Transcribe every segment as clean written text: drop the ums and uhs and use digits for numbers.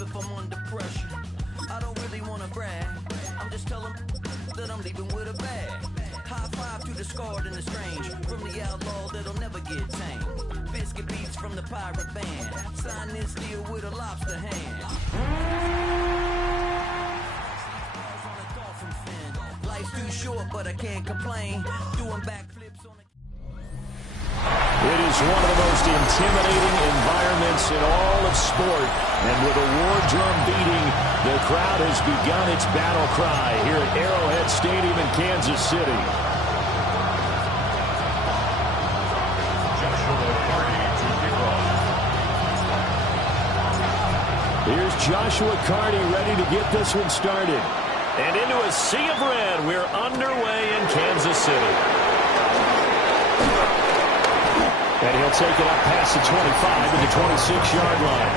up if I'm under pressure. I don't really want to brag. I'm just telling that I'm leaving with a bag. High five to the scarred and the strange. From the outlaw that'll never get tamed. Biscuit beats from the pirate band. Sign this deal with a lobster hand. Life's too short, but I can't complain. Doing backflips on the... It is one of the most intimidating environments in all of sport. And with a war drum beating, the crowd has begun its battle cry here at Arrowhead Stadium in Kansas City. Here's Joshua Carney ready to get this one started. And into a sea of red, we're underway in Kansas City. And he'll take it up past the 25 to the 26-yard line.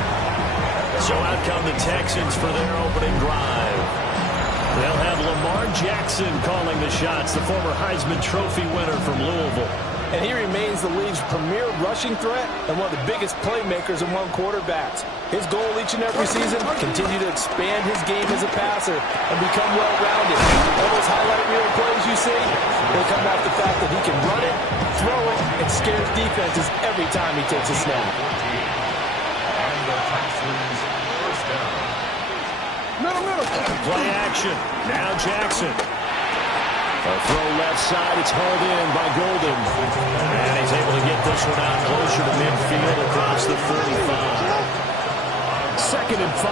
So out come the Texans for their opening drive. They'll have Lamar Jackson calling the shots, the former Heisman Trophy winner from Louisville. And he remains the league's premier rushing threat and one of the biggest playmakers among quarterbacks. His goal each and every season, continue to expand his game as a passer and become well-rounded. All those highlight reel plays you see, they come off the fact that he can run it, throw it, and scares defenses every time he takes a snap. Play action. Now Jackson. A throw left side. It's hauled in by Golden. And he's able to get this one out closer to midfield across the 45. 2nd and 5.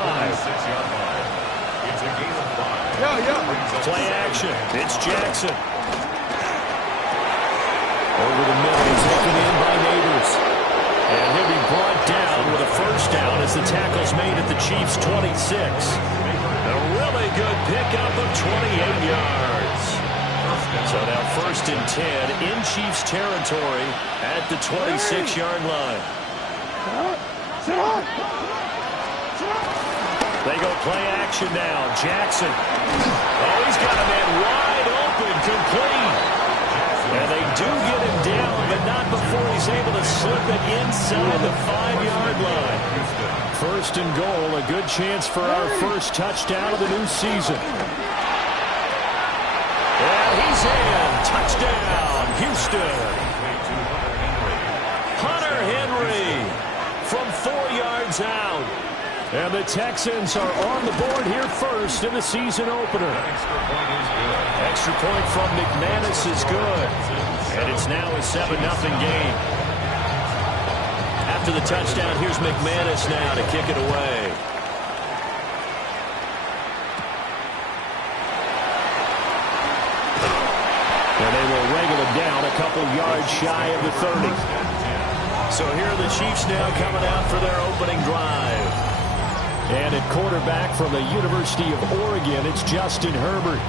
Play action. It's Jackson. Over the middle. He's taken in by Neighbors. And he'll be brought down with a first down as the tackle's made at the Chiefs' 26. A really good pickup of 28 yards. So now 1st and 10 in Chiefs territory at the 26-yard line. They go play action now. Jackson. Oh, he's got a man wide open, complete. And they do get him down, but not before he's able to slip it inside the 5-yard line. 1st and goal, a good chance for our first touchdown of the new season. And he's in. Touchdown, Houston. Hunter Henry from 4 yards out. And the Texans are on the board here first in the season opener. Extra point from McManus is good. And it's now a 7-0 game. After the touchdown, here's McManus now to kick it away. And they will wrangle it down a couple yards shy of the 30. So here are the Chiefs now coming out for their opening drive. And at quarterback from the University of Oregon, it's Justin Herbert.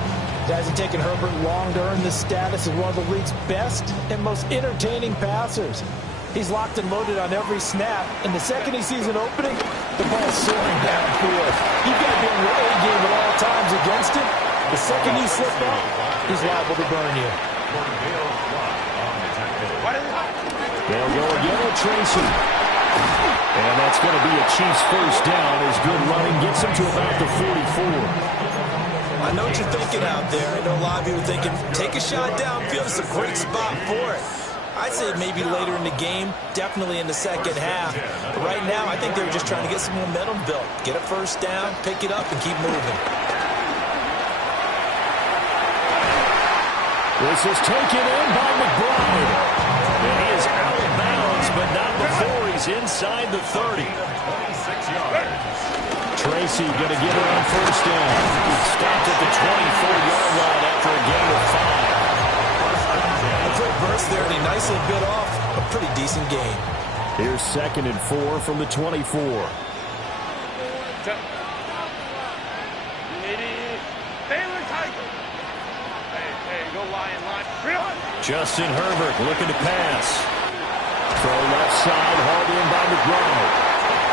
It hasn't taken Herbert long to earn this status as one of the league's best and most entertaining passers. He's locked and loaded on every snap, and the second he sees an opening, the ball's soaring downfield. You've got to be on your A game at all times against him. The second you slip up, he's liable to burn you. They'll go again with Tracy. And that's going to be a Chiefs first down as good running gets him to about the 44. I know what you're thinking out there. I know a lot of you are thinking, take a shot downfield. It's a great spot for it. I'd say maybe later in the game, definitely in the second half. But right now, I think they were just trying to get some momentum built. Get a first down, pick it up, and keep moving. This is taken in by McBride. And he is out of bounds, but not before he's inside the 30. 26 yards. Tracy going to get it on first down. Stopped at the 24-yard line after a gain of 5. A quick burst there, and he nicely bit off a pretty decent game. Here's 2nd and 4 from the 24. Justin Herbert looking to pass. Throw left side, hauled in by McBride.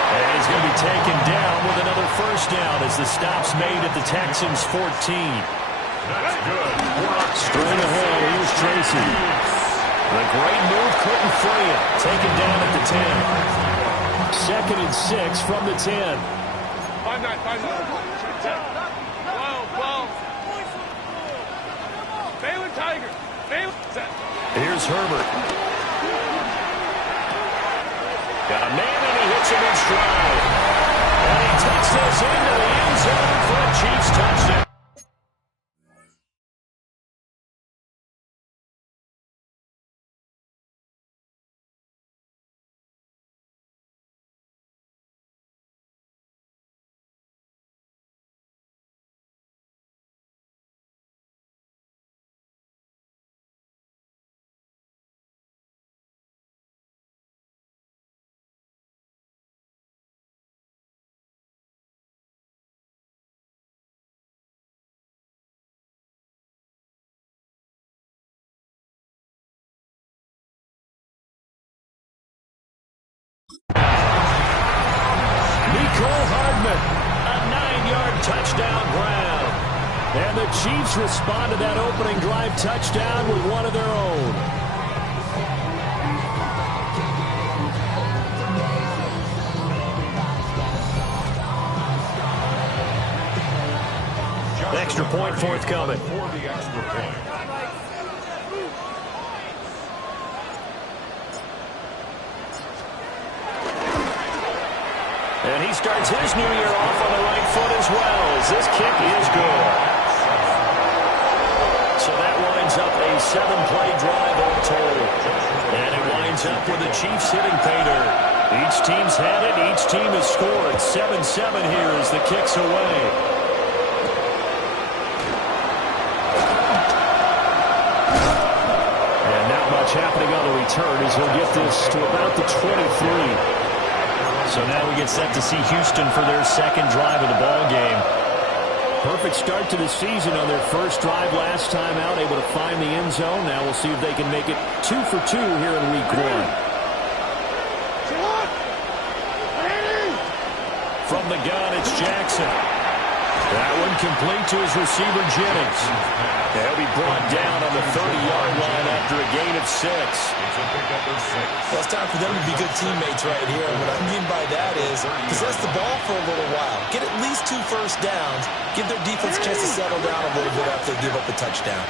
And he's going to be taken down with another first down as the stop's made at the Texans' 14. That's good. Straight ahead, here's Tracy. The great move couldn't free it. Taken down at the 10. 2nd and 6 from the 10. Here's Herbert. Got a man, and he hits him in stride. And he takes this into the end zone for a Chiefs touchdown. A 9-yard touchdown ground. And the Chiefs respond to that opening drive touchdown with one of their own. Extra point forthcoming. And he starts his new year off on the right foot as well, as this kick is good. So that winds up a 7-play drive all total. And it winds up with the Chiefs hitting pay dirt. Each team's had it. Each team has scored. 7-7 here as the kick's away. And not much happening on the return as he'll get this to about the 23. So now we get set to see Houston for their second drive of the ball game. Perfect start to the season on their first drive last time out, able to find the end zone. Now we'll see if they can make it 2 for 2 here in week 1. From the gun, it's Jackson. That one complete to his receiver, Jennings. He'll be brought down on the 30-yard line after a gain of 6. Well, it's time for them to be good teammates right here. What I mean by that is possess the ball for a little while. Get at least 2 first downs. Give their defense a chance to settle down a little bit after they give up a touchdown.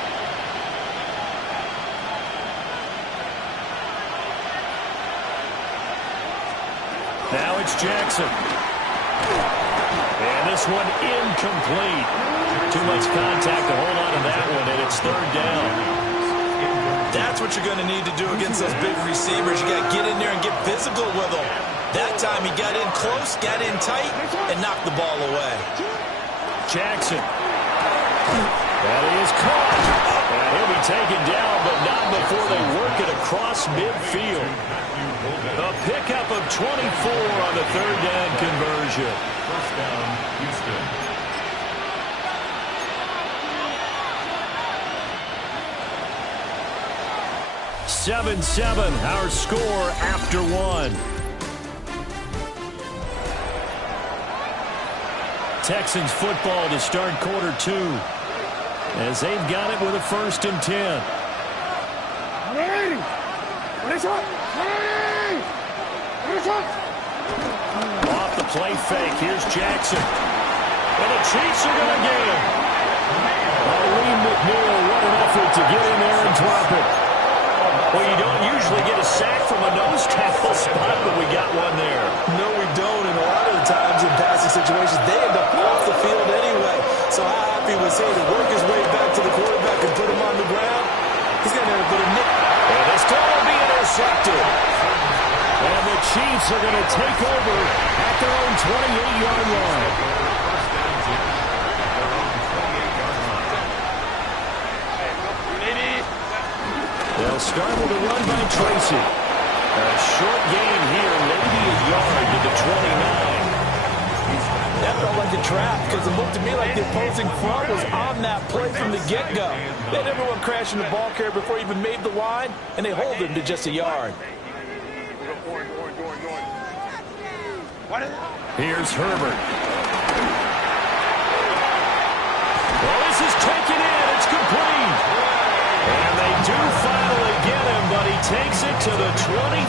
Now it's Jackson. And this one incomplete. Too much contact to hold on to that one, and it's 3rd down. That's what you're going to need to do against those big receivers. You got to get in there and get physical with them. That time he got in close, got in tight, and knocked the ball away. Jackson. That is caught. And he'll be taken down, but not before they work it across midfield. A pickup of 24 on the 3rd down conversion. First down, Houston. 7-7, our score after 1. Texans football to start quarter 2, as they've got it with a 1st and 10. Off the play fake, here's Jackson. And the Chiefs are going to get him. Lee McNeil, what an effort to get in there and drop it. Well, you don't usually get a sack from a nose tackle spot, but we got one there. No, we don't. And a lot of the times in passing situations, they end up off the field anyway. So how happy was he to work his way back to the quarterback and put him on the ground? He's going to have a bit of nick. And this time will be intercepted. And the Chiefs are going to take over at their own 28-yard line. They'll start with a run by Tracy. A short gain here, maybe a yard to the 29. That felt like a trap because it looked to me like the opposing front was on that play from the get-go. They had everyone crashing the ball carrier before he even made the line, and they hold him to just a yard. Here's Herbert. Well, this is taken in. It's complete. And they do finally get him, but he takes it to the 25.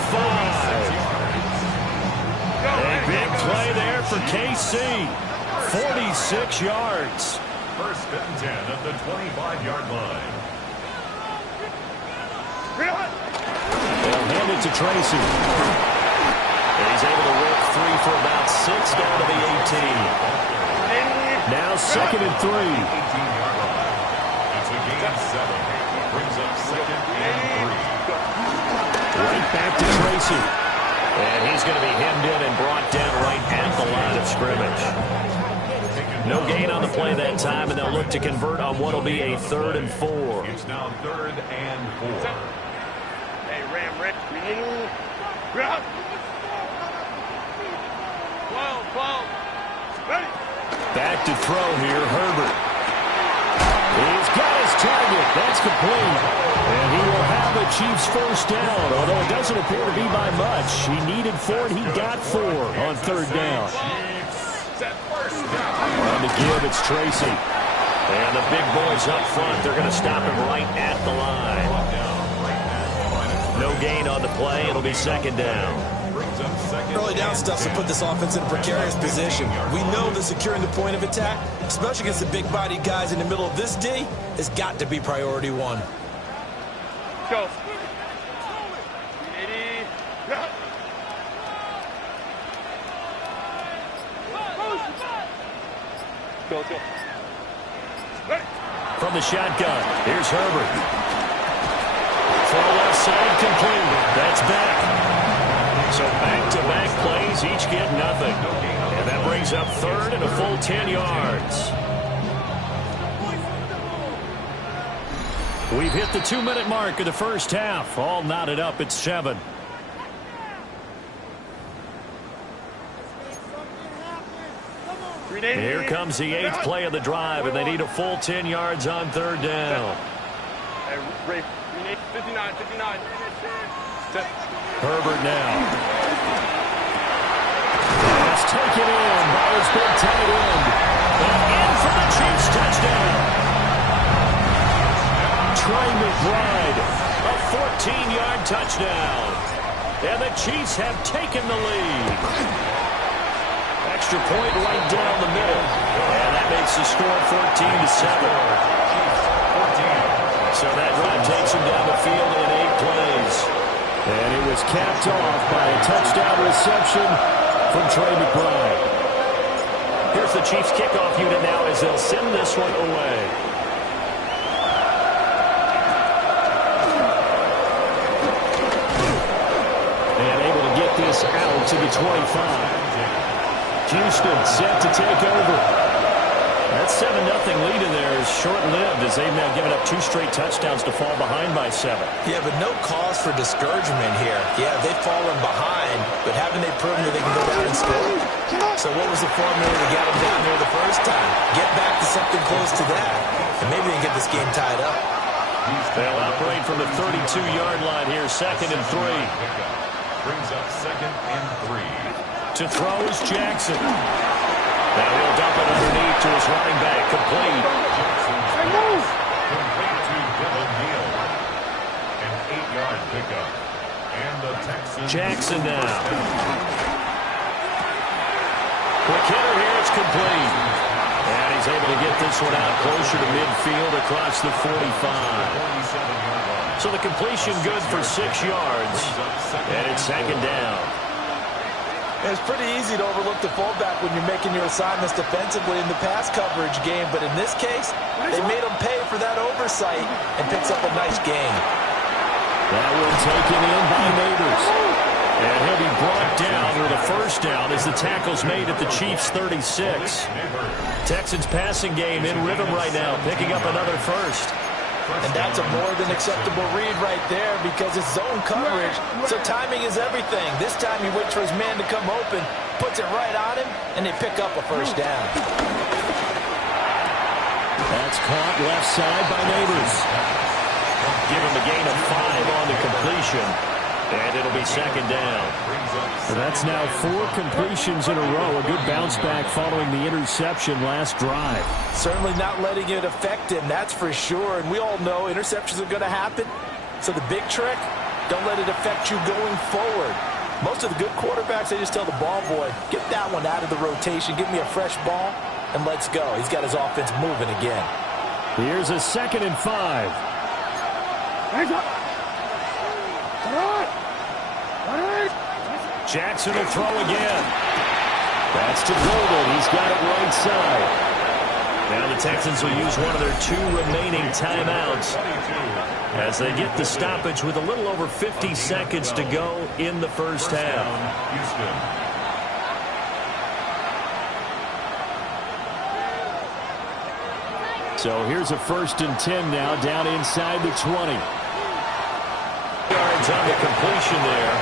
A big play there for KC. 46 yards. First and 10 at the 25-yard line. They'll hand it to Tracy. And he's able to work free for about 6 down to the 18. Now 2nd and 3. 18-yard line. It's a gain of 7. Brings up 2nd and 3. Right back to Tracy. And he's going to be hemmed in and brought down right at the line of scrimmage. No gain on the play that time, and they'll look to convert on what will be a 3rd and 4. It's now 3rd and 4. Hey, Ram, Rick. 12. Ready. Back to throw here, Herbert. He's got his target. That's complete. And he will have the Chiefs first down, although it doesn't appear to be by much. He needed 4, and he got 4 on 3rd down. On the give, it's Tracy. And the big boys up front, they're going to stop him right at the line. No gain on the play. It'll be 2nd down. Early down stuff to put this offense in a precarious position. We know that securing the point of attack, especially against the big-bodied guys in the middle of this D, has got to be priority 1. Go. Go. From the shotgun, here's Herbert. Throw left side complete. That's back. So back-to-back plays, each get nothing. And that brings up 3rd and a full 10 yards. We've hit the 2-minute mark of the first half. All knotted up at 7. Here comes the 8th play of the drive, and they need a full 10 yards on 3rd down. Hey, 59. Herbert now. It's taken in by his big tight end. And in for the Chiefs touchdown. Trey McBride, a 14-yard touchdown. And the Chiefs have taken the lead. Extra point right down the middle. And that makes the score 14-7. So that drive takes him down the field in 8 plays. And it was capped off by a touchdown reception from Trey McBride. Here's the Chiefs kickoff unit now as they'll send this one away. And able to get this out to the 25. Houston set to take over. That 7-0 lead in there is short-lived as they've now given up 2 straight touchdowns to fall behind by 7. Yeah, but no cause for discouragement here. Yeah, they've fallen behind, but haven't they proven that they can go down and score? So what was the formula to get them down here the first time? Get back to something close to that, and maybe they can get this game tied up. They'll operate from the 32-yard line here, 2nd and 3. Brings up 2nd and 3. To throw is Jackson. Now he'll dump it underneath to his running back, complete. Complete to Dylan Neal. An 8-yard pickup. And the Texans. Jackson now. Quick hitter here, it's complete. And he's able to get this one out closer to midfield across the 45. So the completion good for 6 yards. And it's 2nd down. It's pretty easy to overlook the fullback when you're making your assignments defensively in the pass coverage game, but in this case, they made him pay for that oversight and picks up a nice gain. That one taken in by Neighbors. And he'll be brought down with a first down as the tackle's made at the Chiefs' 36. Texans passing game in rhythm right now, picking up another first. And that's a more than acceptable read right there because it's zone coverage, so timing is everything. This time he waits for his man to come open, puts it right on him, and they pick up a first down. That's caught left side by Neighbors. Give him a gain of 5 on the completion, and it'll be 2nd down. So that's now 4 completions in a row. A good bounce back following the interception last drive. Certainly not letting it affect him, that's for sure. And we all know interceptions are going to happen. So the big trick, don't let it affect you going forward. Most of the good quarterbacks, they just tell the ball boy, get that one out of the rotation, give me a fresh ball, and let's go. He's got his offense moving again. Here's a 2nd and 5. Jackson will throw again. That's to Golden. He's got it right side. Now the Texans will use one of their 2 remaining timeouts as they get the stoppage with a little over 50 seconds to go in the first half. So here's a 1st and 10 now, down inside the 20. Yards on the completion there,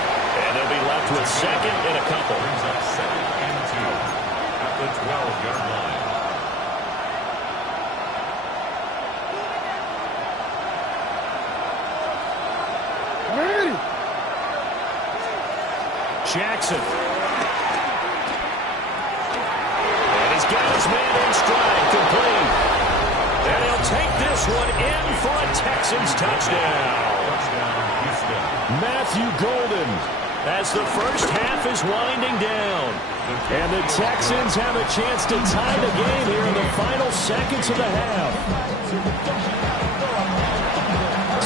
and they'll be left with 2nd and a couple. Brings up 2nd and 2 at the 12-yard line. Jackson. And he's got his man in stride, complete. And he'll take this one in for a Texans touchdown. Matthew Golden, as the first half is winding down. And the Texans have a chance to tie the game here in the final seconds of the half.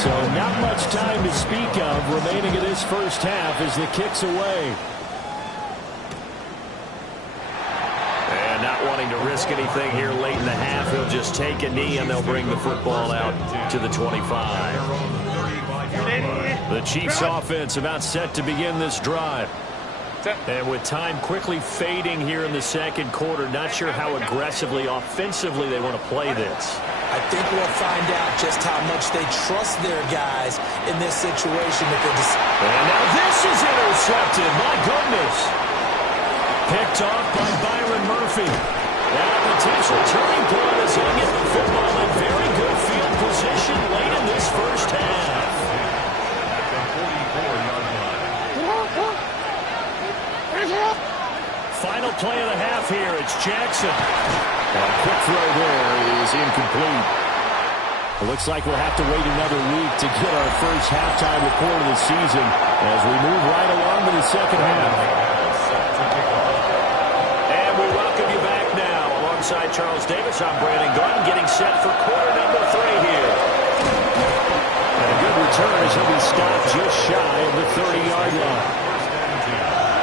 So not much time to speak of remaining in this first half as the kick's away. And not wanting to risk anything here late in the half, he'll just take a knee and they'll bring the football out to the 25. The Chiefs offense about set to begin this drive. And with time quickly fading here in the second quarter, not sure how aggressively, offensively they want to play this. I think we'll find out just how much they trust their guys in this situation. And now this is intercepted. My goodness. Picked off by Byron Murphy. And a potential turning point as he'll get the football in very good field position late in this first half. At the 44-yard line. Final play of the half here. It's Jackson. And a quick throw there is incomplete. It looks like we'll have to wait another week to get our first halftime report of the season as we move right along to the second half. And we welcome you back now. Alongside Charles Davis, I'm Brandon Glenn, getting set for quarter number 3 here. And a good return as he'll be stopped just shy of the 30-yard line.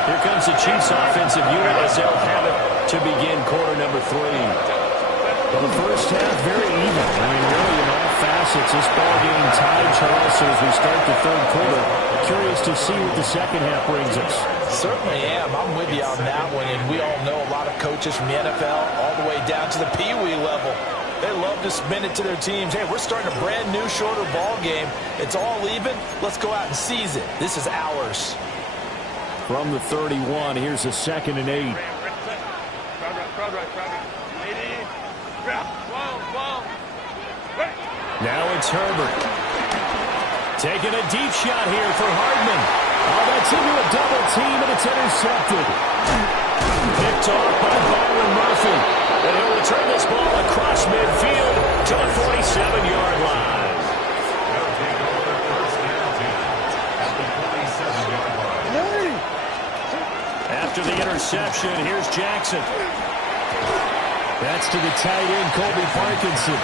Here comes the Chiefs offensive unit as they'll have it to begin quarter number 3. Well, the first half very even. I mean, really in all facets, this ball game tied, Charles, so as we start the third quarter. Curious to see what the second half brings us. Certainly am. I'm with you on that one, and we all know a lot of coaches from the NFL all the way down to the Pee Wee level. They love to spin it to their teams. Hey, we're starting a brand new, shorter ball game. It's all even. Let's go out and seize it. This is ours. From the 31, here's a 2nd and 8. Now it's Herbert. Taking a deep shot here for Hardman. Oh, that's into a double team, and it's intercepted. Picked off by Byron Murphy. And he'll return this ball across midfield to the 47-yard line. They'll take over first and 10 at the 47-yard line. After the interception, here's Jackson. That's to the tight end, Colby Parkinson.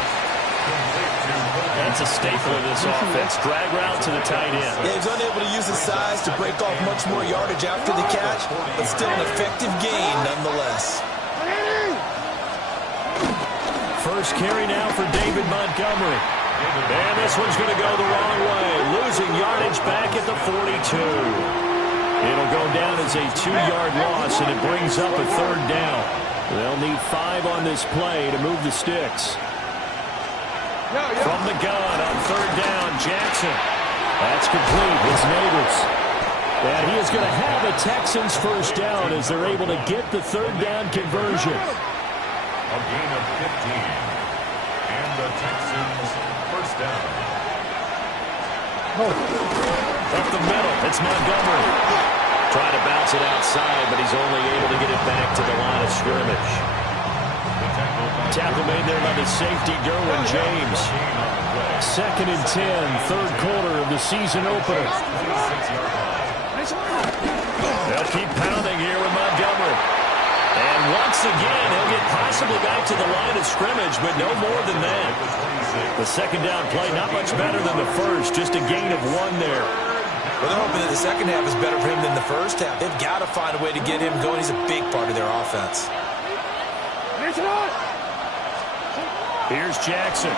That's a staple of this offense. Drag route to the tight end. Yeah, he's unable to use his size to break off much more yardage after the catch, but still an effective gain nonetheless. First carry now for David Montgomery. And this one's going to go the wrong way. Losing yardage back at the 42. It'll go down as a 2-yard loss, and it brings up a 3rd down. They'll need 5 on this play to move the sticks. From the gun on 3rd down, Jackson. That's complete. His neighbors. And he is going to have a Texans first down as they're able to get the 3rd down conversion. A gain of 15. And the Texans first down. Up the middle, it's Montgomery. Trying to bounce it outside, but he's only able to get it back to the line of scrimmage. Tackle made there by the safety, Derwin James. 2nd and 10, 3rd quarter of the season opener. They'll keep pounding here with Montgomery. And once again, he'll get possibly back to the line of scrimmage, but no more than that. The second down play, not much better than the first, just a gain of 1 there. Well, they're hoping that the second half is better for him than the first half. They've got to find a way to get him going. He's a big part of their offense. Here's Jackson.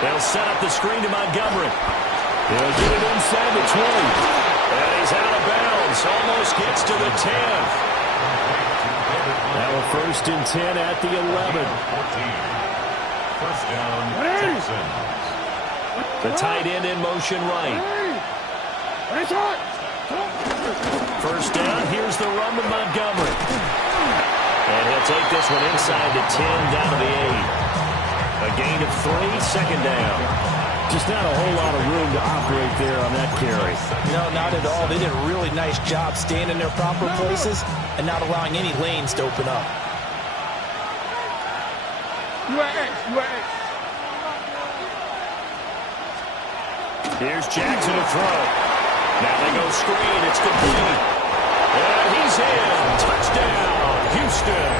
They'll set up the screen to Montgomery. He'll get it inside the 20. And he's out of bounds. Almost gets to the 10. Now a 1st and 10 at the 11. First down, Texans. The tight end in motion right. First down, here's the run to Montgomery. And he'll take this one inside the 10, down to the 8. A gain of 3, second down. Just not a whole lot of room to operate there on that carry. No, not at all. They did a really nice job staying in their proper places and not allowing any lanes to open up. Here's Jackson to throw. Now they go screen. It's complete. And he's in. Touchdown, Houston.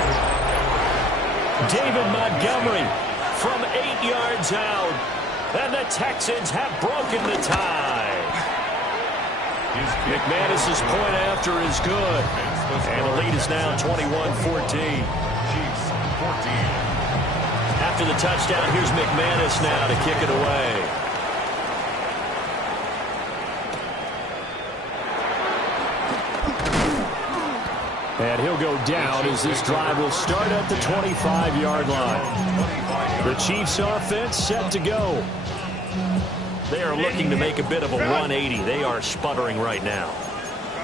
David Montgomery from 8 yards out. And the Texans have broken the tie. McManus's point after is good. And the lead is now 21-14. Chiefs 14. After the touchdown, here's McManus now to kick it away. And he'll go down as this drive will start at the 25-yard line. The Chiefs offense set to go. They are looking to make a bit of a 180. They are sputtering right now.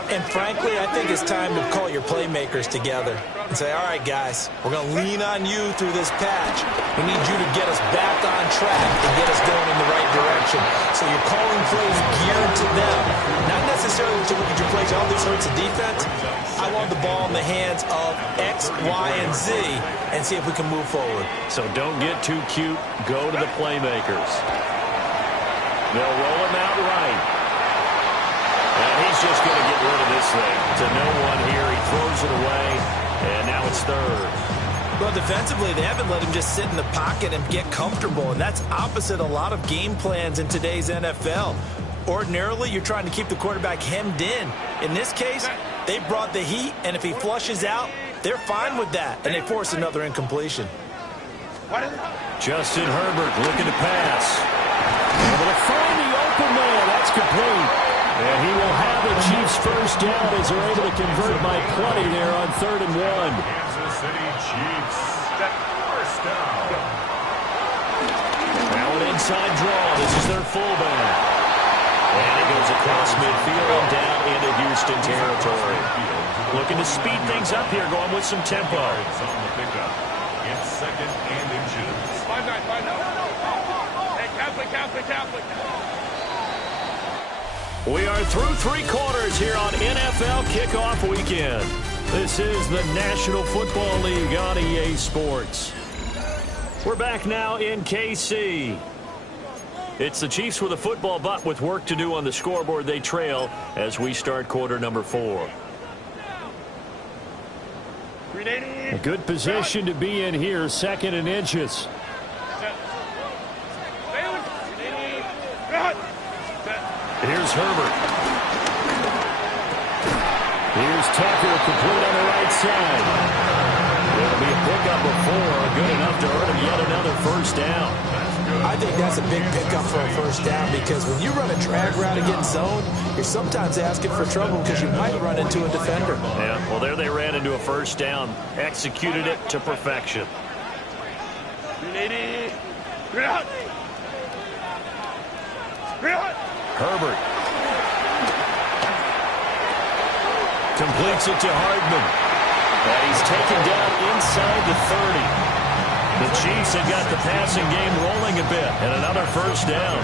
And frankly, I think it's time to call your playmakers together and say, all right, guys, we're going to lean on you through this patch. We need you to get us back on track and get us going in the right direction. So you're calling plays geared to them. Not necessarily to look at your plays. All this hurts the defense. I want the ball in the hands of X, Y, and Z and see if we can move forward. So don't get too cute. Go to the playmakers. They'll roll him out right. And he's just going to get rid of this thing. To no one here. He throws it away. And now it's 3rd. Well, defensively, they haven't let him just sit in the pocket and get comfortable. And that's opposite a lot of game plans in today's NFL. Ordinarily, you're trying to keep the quarterback hemmed in. In this case, they brought the heat. And if he flushes out, they're fine with that. And they force another incompletion. Justin Herbert looking to pass. Able to find the open man. That's complete. And he will have the Chiefs first down as they're able to convert by plenty there on 3rd and 1. Kansas City Chiefs. First down. Now an inside draw. This is their fullback. And it goes across midfield and down into Houston territory. Looking to speed things up here, going with some tempo. On the pickup. It's 2nd and inches. 5-9. Hey, Catholic. We are through 3 quarters here on NFL Kickoff Weekend. This is the National Football League on EA Sports. We're back now in KC. It's the Chiefs with a football, but with work to do on the scoreboard. They trail as we start quarter number 4. A good position to be in here, 2nd and inches. Here's Herbert. Here's Tucker, complete on the right side. There'll be a pickup before, good enough to earn him yet another first down. I think that's a big pickup for a first down because when you run a drag route against zone, you're sometimes asking for trouble because you might run into a defender. Yeah, well, there they ran into a first down. Executed it to perfection. Herbert. Completes it to Hardman. And he's taken down inside the 30. The Chiefs have got the passing game rolling a bit. And another first down.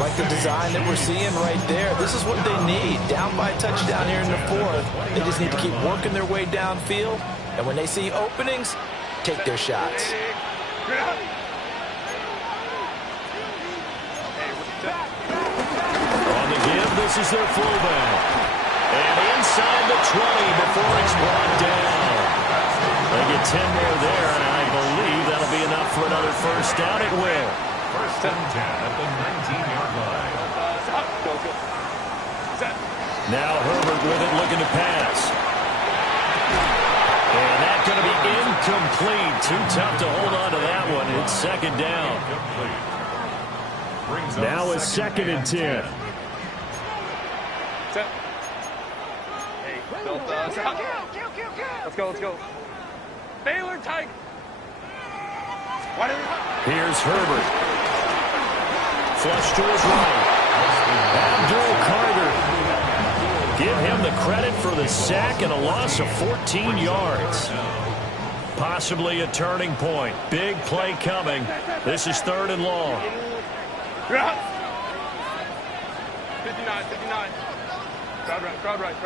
Like the design that we're seeing right there. This is what they need. Down by a touchdown here in the 4th. They just need to keep working their way downfield. And when they see openings, take their shots. On the give, this is their fullback. And inside the 20 before it's brought down. They get 10 more there, and I believe that'll be enough for another first down. It will. First and 10 at the 19-yard line. Now Herbert with it, looking to pass. And that's going to be incomplete. Too tough to hold on to that one. It's second down. Now it's second and 10. Let's go, let's go. Baylor Tiger. Here's Herbert. Flush to his right. Abdul Carter. Give him the credit for the sack and a loss of 14 yards. Possibly a turning point. Big play coming. This is third and long. 59, 59. Crowd right.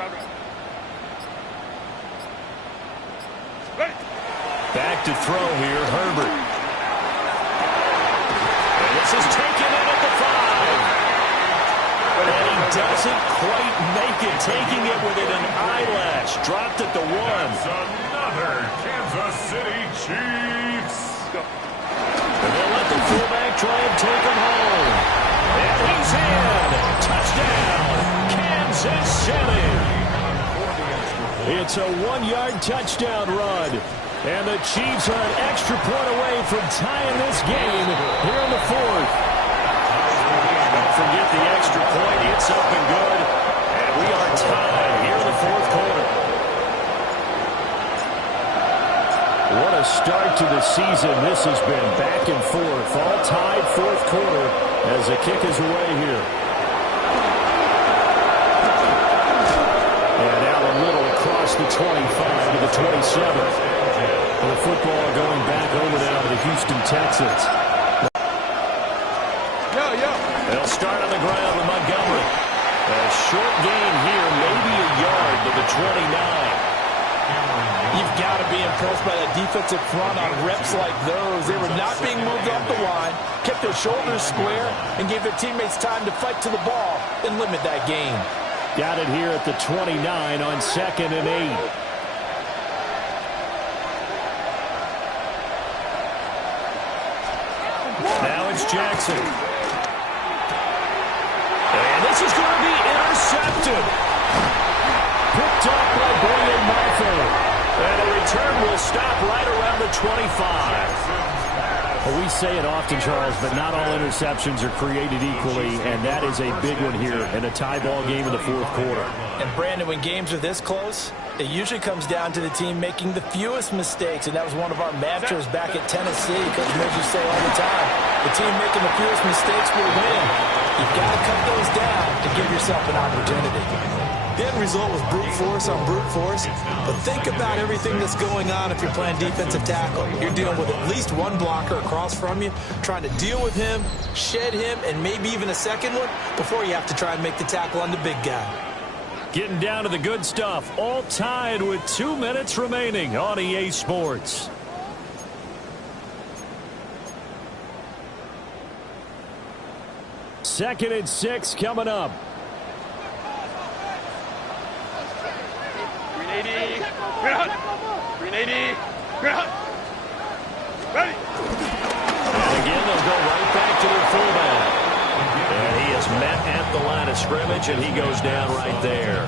Ready. Back to throw here, Herbert. And this is taken in at the 5. And he doesn't quite make it, taking it within an eyelash. Dropped at the 1. That's another Kansas City Chiefs. And they'll let the fullback try and take him home. And he's in. Touchdown, Kansas City. It's a 1-yard touchdown run. And the Chiefs are an extra point away from tying this game here in the 4th. Don't forget the extra point. It's up and good. And we are tied here in the 4th quarter. What a start to the season this has been. Back and forth. All tied 4th quarter as the kick is away here. And now a little across the 25 to the 27. The football going back over now to the Houston Texans. They'll start on the ground with Montgomery. A short gain here, maybe a yard to the 29. You've got to be impressed by that defensive front on reps like those. They were not being moved off the line, kept their shoulders square, and gave their teammates time to fight to the ball and limit that gain. Got it here at the 29 on 2nd and 8. Now it's Jackson. And this is going to be intercepted. Picked up by Boye Mafe. And a return will stop right around the 25. Well, we say it often, Charles, but not all interceptions are created equally, and that is a big one here in a tie ball game in the 4th quarter. And, Brandon, when games are this close, it usually comes down to the team making the fewest mistakes, and that was one of our mantras back at Tennessee. Coach Mills used to say all the time, the team making the fewest mistakes will win. You've got to cut those down to give yourself an opportunity. The end result was brute force on brute force, but think about everything that's going on if you're playing defensive tackle. You're dealing with at least one blocker across from you, trying to deal with him, shed him, and maybe even a second one before you have to try and make the tackle on the big guy. Getting down to the good stuff, all tied with 2 minutes remaining on EA Sports. Second and 6 coming up. 380. 380. Ready. And again, they'll go right back to their fullback. And he is met at the line of scrimmage, and he goes down right there.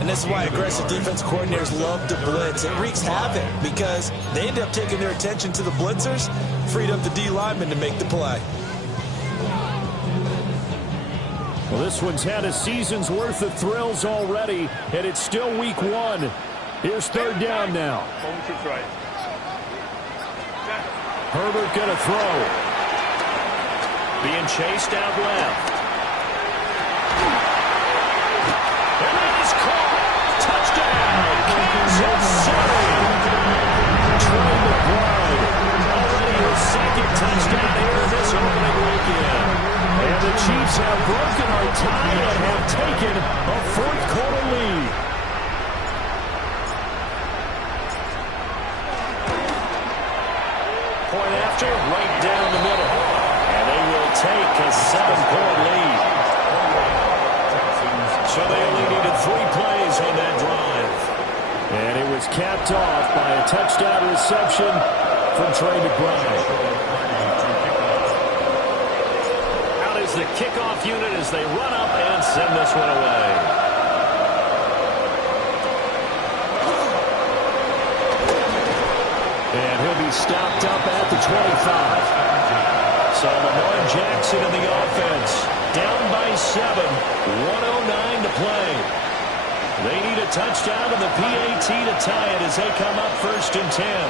And this is why aggressive defense coordinators love to blitz. It wreaks havoc because they end up taking their attention to the blitzers, freed up the D lineman to make the play. Well, this one's had a season's worth of thrills already, and it's still week 1. Here's third down now. Herbert going to throw. Being chased out left. And that is caught. Touchdown, Kansas City. Trey McBride. Already his second touchdown here this opening weekend. And the Chiefs have broken our tie and have taken a 4th quarter lead. Point after, right down the middle. And they will take a 7-point lead. So they only needed 3 plays on that drive. And it was capped off by a touchdown reception from Trey McBride. Out is the kickoff unit as they run up and send this one away. And he'll be stopped up at the 25. So Lamar Jackson in the offense. Down by 7. 1:09 to play. They need a touchdown and the PAT to tie it as they come up 1st and 10.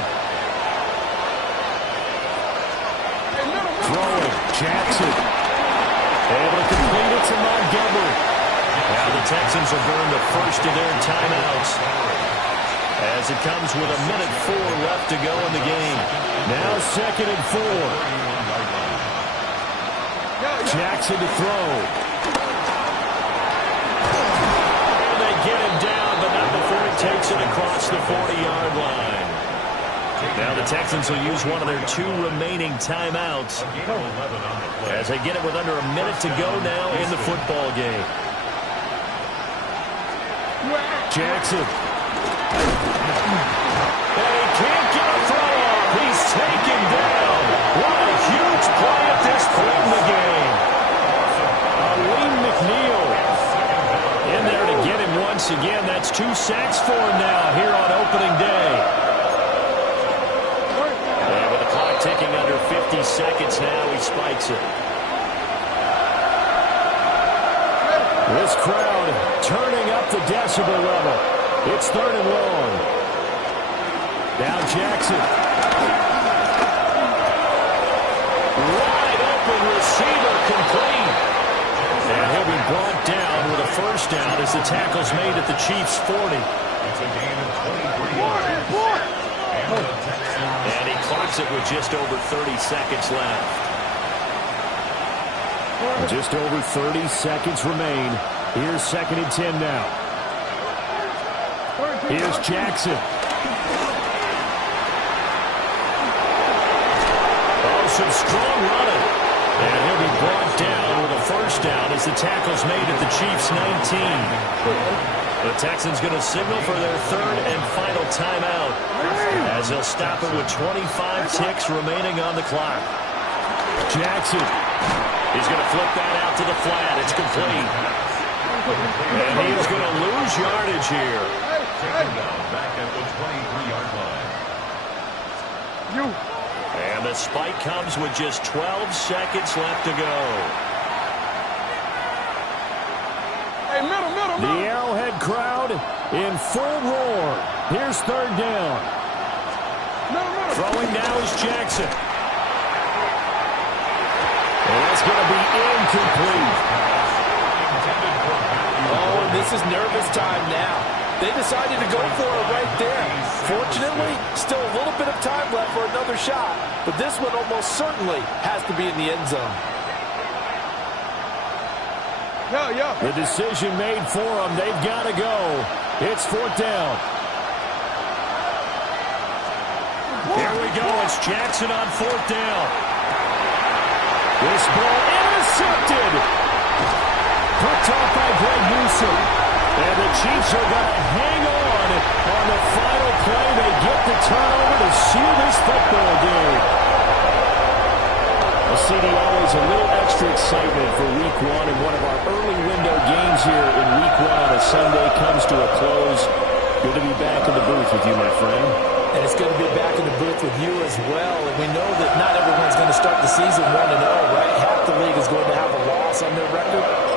Throwing. Jackson. Able to complete it to Montgomery. Now the Texans will burn the first of their timeouts as it comes with 1:04 left to go in the game. Now 2nd and 4. Jackson to throw. And they get him down, but not before he takes it across the 40-yard line. Now the Texans will use one of their 2 remaining timeouts as they get it with under a minute to go now in the football game. Jackson. And he can't get a throw off. He's taken down. What a huge play at this point in the game. Aleem McNeil in there to get him once again. That's 2 sacks for him now here on opening day. And with the clock ticking under 50 seconds now, he spikes it. This crowd turning up the decibel level. It's 3rd and long. Now Jackson. Wide open receiver complete. And he'll be brought down with a first down as the tackle's made at the Chiefs' 40. It's a gain of 23. And he clocks it with just over 30 seconds left. Just over 30 seconds remain. Here's 2nd and 10 now. Here's Jackson. Oh, some strong running. And he'll be brought down with a first down as the tackle's made at the Chiefs' 19. The Texans going to signal for their 3rd and final timeout as they'll stop it with 25 ticks remaining on the clock. Jackson. He's going to flip that out to the flat. It's complete. And he is going to lose yardage here. Taken down back at the 23-yard line. And the spike comes with just 12 seconds left to go. The Arrowhead crowd in full roar. Here's 3rd down. Throwing now is Jackson. And that's going to be incomplete. Oh, and this is nervous time now. They decided to go for it right there. Fortunately, still a little bit of time left for another shot. But this one almost certainly has to be in the end zone. The decision made for them. They've got to go. It's 4th down. Here we go. It's Jackson on 4th down. This ball intercepted. Picked off by Greg Newsom. And the Chiefs are going to hang on the final play. They get the turnover to seal this football game. Well, CD, always a little extra excitement for Week 1, and one of our early window games here in Week 1 on a Sunday comes to a close. Good to be back in the booth with you, my friend. And it's good to be back in the booth with you as well. And we know that not everyone's going to start the season 1-0, right? Half the league is going to have a loss on their record.